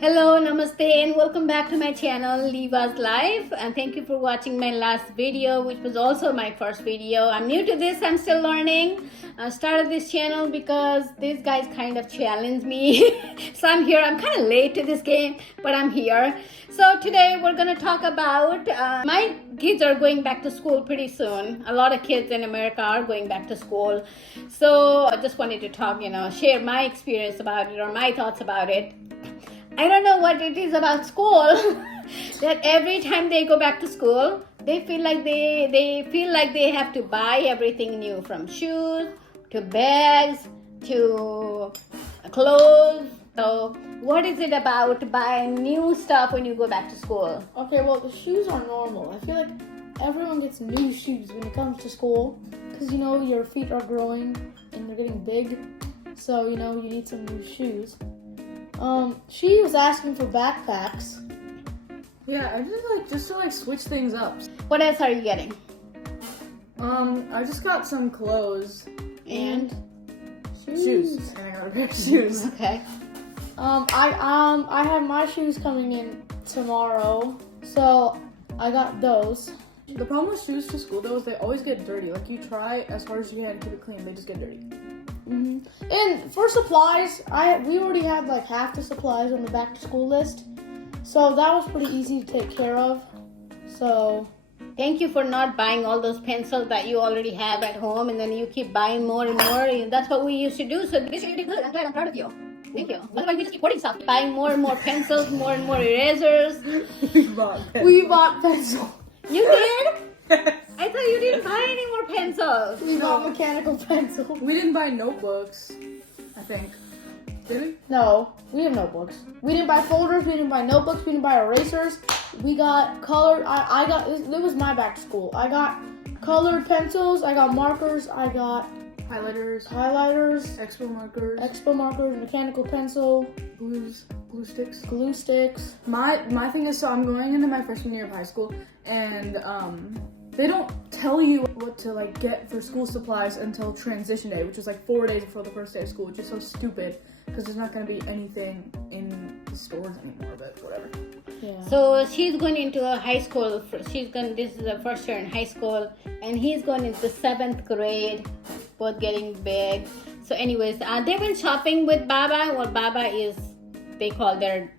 Hello, namaste, and welcome back to my channel Leewa's Life, and thank you for watching my last video, which was also my first video. I'm new to this, I'm still learning. I started this channel because these guys kind of challenged me. So I'm here. I'm kind of late to this game, but I'm here. So today we're gonna talk about my kids are going back to school pretty soon. A lot of kids in America are going back to school. So I just wanted to talk, share my experience about it or my thoughts about it. I don't know what it is about school that every time they go back to school, they feel like they have to buy everything new, from shoes to bags to clothes. So what is it about buying new stuff when you go back to school? Okay, well, the shoes are normal. I feel like everyone gets new shoes when it comes to school because, your feet are growing and they're getting big. So, you need some new shoes. She was asking for backpacks. Yeah, I just to switch things up. What else are you getting? I just got some clothes And shoes, and I got a pair of shoes. okay. I have my shoes coming in tomorrow, so I got those. The problem with shoes to school though is they always get dirty. Like you try as hard as you can to keep it clean, they just get dirty. Mm-hmm. And for supplies, we already had half the supplies on the back to school list, so that was pretty easy to take care of. So Thank you for not buying all those pencils that you already have at home, and then you keep buying more and more. That's what we used to do. So this year you did good. I'm glad. I'm proud of you. Thank you. Otherwise, we just keep hoarding stuff, buying more and more pencils, more and more erasers. We bought pencils. You did? I thought you didn't buy any more pencils. We bought mechanical pencils. We didn't buy notebooks, I think. Did we? No, we have notebooks. We didn't buy folders. We didn't buy notebooks. We didn't buy erasers. We got colored. It was my back to school. I got colored pencils. I got markers. I got Highlighters, expo markers, mechanical pencil, glue sticks. glue sticks. My thing is, so I'm going into my freshman year of high school, and they don't tell you what to get for school supplies until transition day, which is 4 days before the first day of school, which is so stupid because there's not going to be anything in the stores anymore, but whatever. Yeah. So she's going into a high school. This is the first year in high school, and he's going into 7th grade. Both getting big. So anyways, they've been shopping with Baba. Well, Baba is, they call their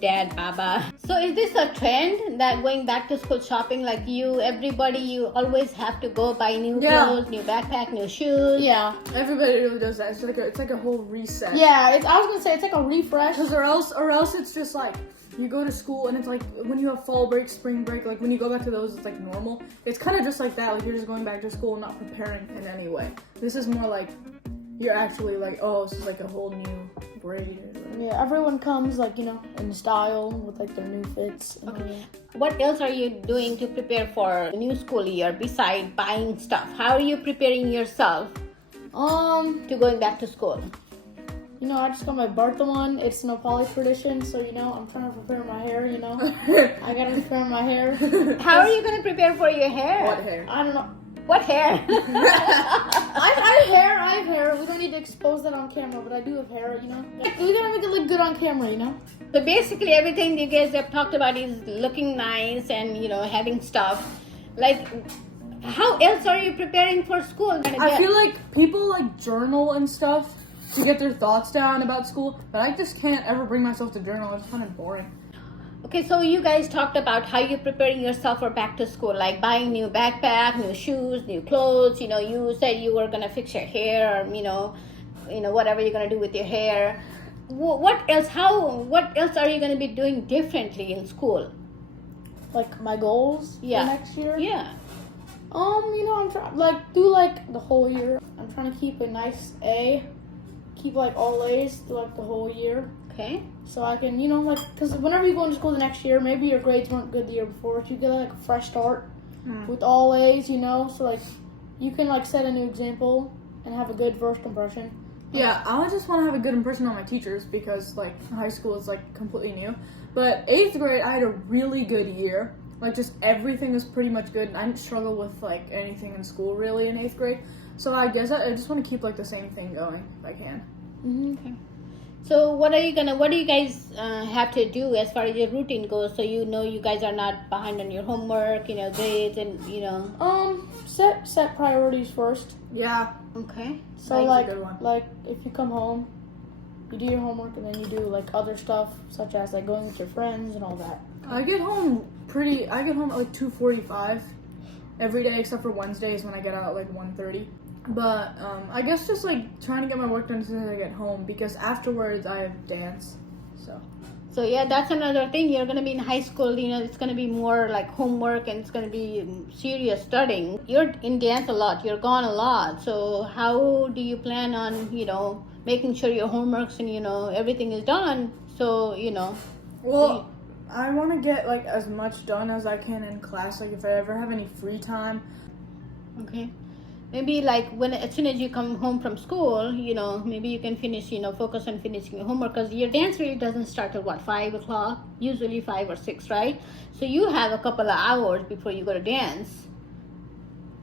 dad Baba. So is this a trend that going back to school shopping, you always have to go buy new clothes, new backpack, new shoes? Yeah. Everybody really does that. It's like a whole reset. Yeah. I was gonna say it's like a refresh. Because or else it's just you go to school and it's when you have fall break, spring break, when you go back to those, it's normal. It's kind of just like that. You're just going back to school and not preparing in any way. This is more you're actually oh, this is a whole new grade. Yeah, everyone comes in style with their new fits. Okay. What else are you doing to prepare for the new school year besides buying stuff? How are you preparing yourself to going back to school? I just got my birthday one. It's Nepali tradition, so I'm trying to prepare my hair. I gotta prepare my hair. How are you gonna prepare for your hair? What hair? I don't know. What hair? I have hair. We don't need to expose that on camera, but I do have hair. We gotta make it look good on camera. So basically, everything you guys have talked about is looking nice and having stuff. How else are you preparing for school? I feel people journal and stuff to get their thoughts down about school, but I just can't ever bring myself to journal. It's kind of boring. Okay, so you guys talked about how you're preparing yourself for back to school, buying new backpack, new shoes, new clothes. You said you were gonna fix your hair, or whatever you're gonna do with your hair. What else? What else are you gonna be doing differently in school? My goals for next year. Yeah. I'm trying do the whole year. I'm trying to keep a nice A. Keep all A's through the whole year. Okay. So I can, because whenever you go into school the next year, maybe your grades weren't good the year before, so you get a fresh start with all A's, so you can set a new example and have a good first impression. Yeah, I just want to have a good impression on my teachers because high school is completely new. But 8th grade, I had a really good year. Just everything was pretty much good, and I didn't struggle with anything in school really in 8th grade. So I guess I just want to keep the same thing going if I can. Mm-hmm. Okay. So what do you guys have to do as far as your routine goes? So you know you guys are not behind on your homework, grades, and Set priorities first. Yeah. Okay. So That's a like good one. like if you come home, you do your homework and then you do like other stuff such as like going with your friends and all that. I get home at like 2:45 every day except for Wednesdays when I get out at like 1:30. But I guess just like trying to get my work done as soon as I get home because afterwards I have dance. So yeah, that's another thing. You're gonna be in high school. It's gonna be more like homework, and it's gonna be serious studying. You're in dance a lot. You're gone a lot. So how do you plan on making sure your homeworks and everything is done? So Well, I want to get like as much done as I can in class. Like if I ever have any free time. Okay. Maybe like as soon as you come home from school, maybe you can finish, focus on finishing your homework because your dance really doesn't start till 5 o'clock, usually 5 or 6, right? So you have a couple of hours before you go to dance.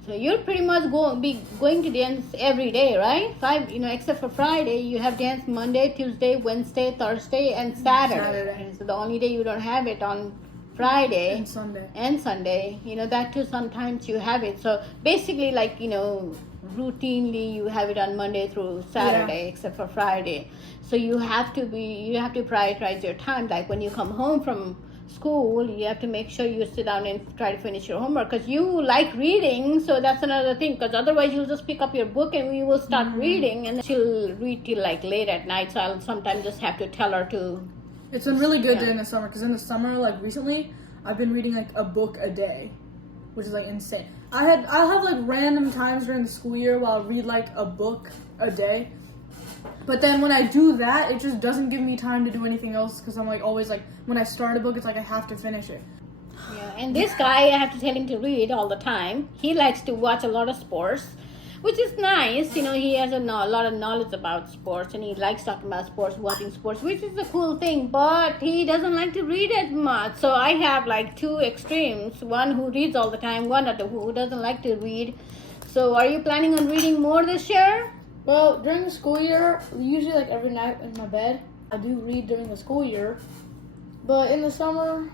So you're pretty much be going to dance every day, right? 5, except for Friday, you have dance Monday, Tuesday, Wednesday, Thursday, and Saturday. So the only day you don't have it on Friday And Sunday. That too sometimes you have it. So basically routinely you have it on Monday through Saturday except for Friday. So you have to prioritize your time. Like when you come home from school, you have to make sure you sit down and try to finish your homework because you like reading. So that's another thing because otherwise you'll just pick up your book and we will start reading and she'll read till like late at night. So I'll sometimes just have to tell her to. It's been really good during the summer because in the summer, like recently, I've been reading like a book a day, which is like insane. I'll have like random times during the school year where I'll read like a book a day, but then when I do that, it just doesn't give me time to do anything else because I'm like always like when I start a book, it's like I have to finish it. Yeah, and this guy, I have to tell him to read all the time. He likes to watch a lot of sports, which is nice. He has a lot of knowledge about sports and he likes talking about sports, watching sports, which is a cool thing, but he doesn't like to read as much. So I have like two extremes, one who reads all the time, one who doesn't like to read. So are you planning on reading more this year? Well, during the school year, usually like every night in my bed, I do read during the school year. But in the summer,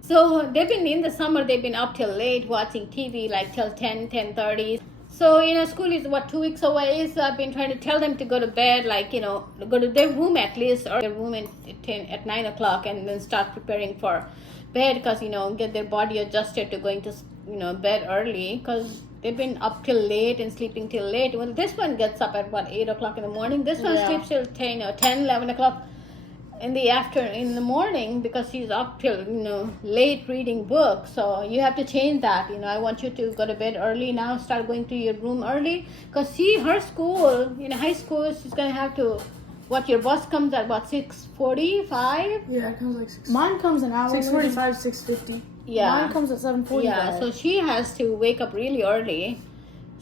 So in the summer, they've been up till late watching TV, like till 10:30. So, school is 2 weeks away, so I've been trying to tell them to go to bed, like, go to their room at least, or their room at 9 o'clock and then start preparing for bed because, get their body adjusted to going to, bed early because they've been up till late and sleeping till late. Well, this one gets up at 8 o'clock in the morning. This one sleeps till 10, 11 o'clock in the morning because he's up till late reading books. So you have to change that. I want you to go to bed early now, start going to your room early because her school high school, she's gonna have to your bus comes at 6:45. Yeah, it comes like 6. Mine comes an hour. 6:45, 6:50. Yeah, mine comes at 7:45. Yeah, so she has to wake up really early.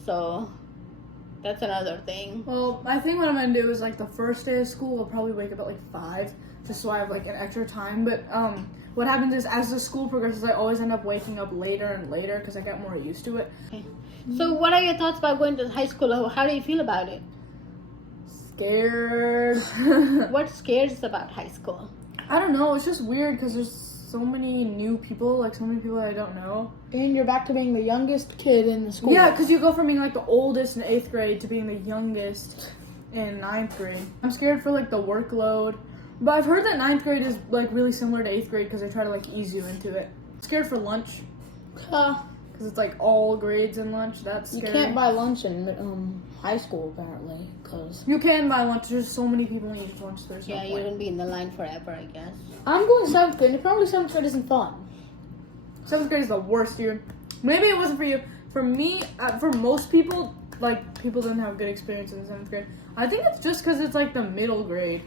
So that's another thing. Well, I think what I'm gonna do is like the first day of school, I'll probably wake up at like 5, just so I have like an extra time. But what happens is as the school progresses, I always end up waking up later and later because I get more used to it. Okay. So what are your thoughts about going to high school? How do you feel about it? Scared. What scares about high school? I don't know. It's just weird because there's so many new people, like so many people I don't know. And you're back to being the youngest kid in the school. Yeah, because you go from being like the oldest in 8th grade to being the youngest in 9th grade. I'm scared for like the workload. But I've heard that 9th grade is like really similar to 8th grade because they try to like ease you into it. Scared for lunch. Because it's like all grades in lunch. That's scary. You can't buy lunch in high school apparently. Cause you can buy lunch. There's so many people in each lunch. There's yeah, you're gonna be in the line forever, I guess. I'm going 7th grade. And probably 7th grade isn't fun. 7th grade is the worst year. Maybe it wasn't for you. For me, for most people, like people didn't have good experience in the 7th grade. I think it's just because it's like the middle grade.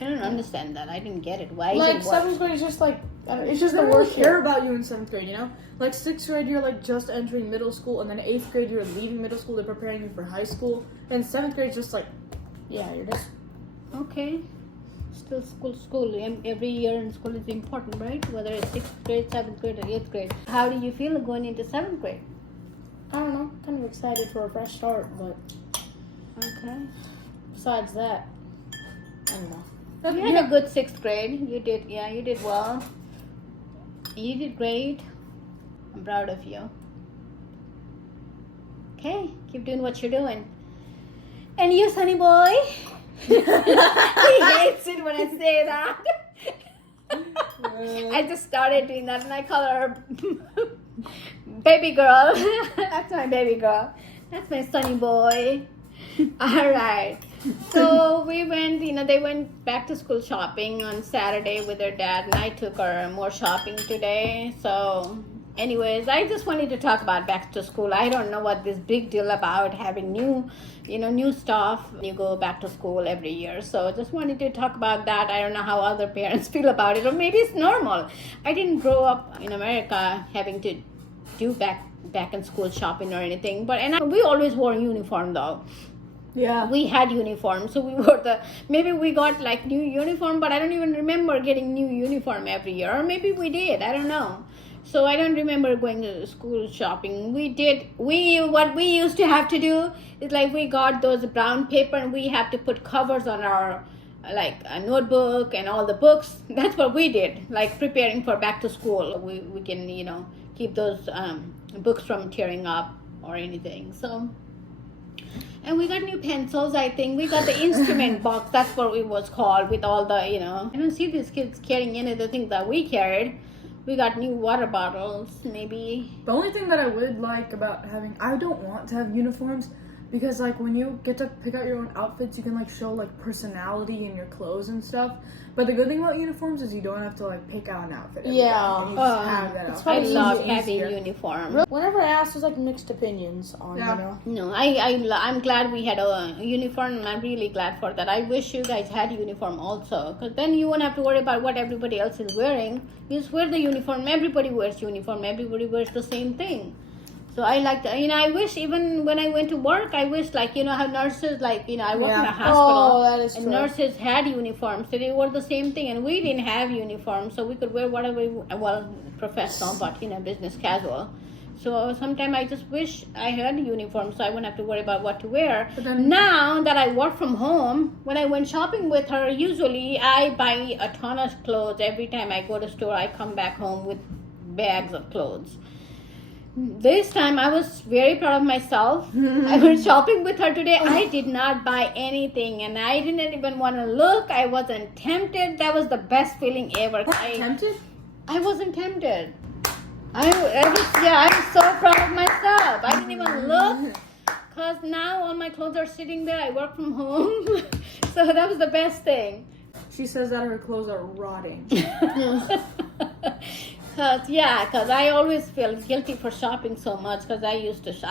I don't understand that. I didn't get it. Why Like is it worse? 7th grade is just like it's Just just they the don't worst really care year. about you in 7th grade, Like 6th grade, you're like just entering middle school, and then 8th grade, you're leaving middle school. They're preparing you for high school, and 7th grade is just like, Yeah, you're just Okay. Still school. Every year in school is important, right? Whether it's 6th grade, 7th grade, or 8th grade. How do you feel going into 7th grade? I don't know, kind of excited for a fresh start, but Okay. besides that, I don't know. You had a good 6th grade. You did, yeah, you did well. You did great. I'm proud of you. Okay, keep doing what you're doing. And you, Sunny boy? He hates it when I say that. I just started doing that and I call her baby girl. That's my baby girl. That's my Sunny boy. All right. So we went, they went back to school shopping on Saturday with their dad, and I took her more shopping today. So anyways, I just wanted to talk about back to school. I don't know what this big deal about having new stuff when you go back to school every year. So just wanted to talk about that. I don't know how other parents feel about it, or maybe it's normal. I didn't grow up in America having to do back in school shopping or anything, we always wore a uniform though. Yeah. We had uniforms, so we wore maybe we got like new uniform, but I don't even remember getting new uniform every year, or maybe we did, I don't know. So I don't remember going to school shopping. What we used to have to do is like we got those brown paper and we have to put covers on our like a notebook and all the books. That's what we did, like preparing for back to school. We can, keep those books from tearing up or anything. So, and we got new pencils, I think. We got the instrument box, that's what it was called, with all the, I don't see these kids carrying any of the things that we carried. We got new water bottles, maybe. The only thing that I would like about I don't want to have uniforms, because like when you get to pick out your own outfits, you can like show like personality in your clothes and stuff. But the good thing about uniforms is you don't have to like pick out an outfit. Every day. You just have that outfit. I love It's having easier. uniform. Whenever I asked, there's like mixed opinions on, No, I'm glad we had a uniform, and I'm really glad for that. I wish you guys had uniform also, because then you won't have to worry about what everybody else is wearing. You just wear the uniform. Everybody wears uniform. Everybody wears the same thing. So I like that. I wish even when I went to work, I wish how nurses, I work in a hospital. Oh, that is and true. nurses had uniforms, so they wore the same thing, and we didn't have uniforms, so we could wear whatever professional, but business casual. So sometimes I just wish I had a uniform, so I wouldn't have to worry about what to wear. But then, now that I work from home, when I went shopping with her, usually I buy a ton of clothes. Every time I go to store, I come back home with bags of clothes. This time I was very proud of myself. I went shopping with her today. I did not buy anything, and I didn't even want to look. I wasn't tempted. That was the best feeling ever. tempted? I wasn't tempted. I was so proud of myself. I didn't even look, because now all my clothes are sitting there. I work from home. So that was the best thing. She says that her clothes are rotting. Because I always feel guilty for shopping so much, because I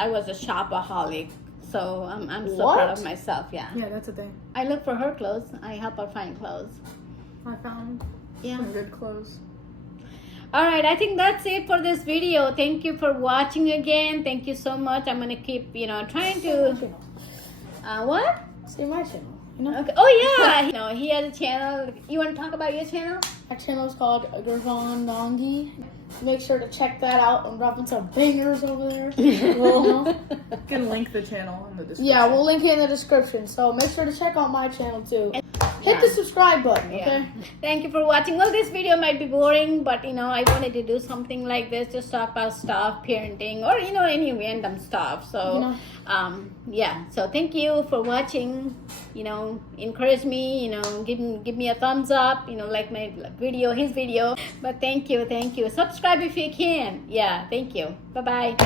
was a shopaholic. So I'm so proud of myself, yeah. Yeah, that's a thing. I look for her clothes. I help her find clothes. I found Yeah. some good clothes. Alright, I think that's it for this video. Thank you for watching again. Thank you so much. I'm going to keep, trying to... What? See my channel. Okay. Oh, yeah. He has a channel. You want to talk about your channel? My channel is called Girvaan Nongi. Make sure to check that out. I'm dropping some bangers over there. You can link the channel in the description. Yeah, we'll link it in the description. So make sure to check out my channel too. Hit the subscribe button, okay? Yeah. Thank you for watching. Well, this video might be boring, but I wanted to do something like this, just talk about stuff, parenting, or any random stuff. So so thank you for watching. Encourage me, give me a thumbs up, like my video, his video. But thank you. Subscribe if you can. Yeah, thank you. Bye-bye.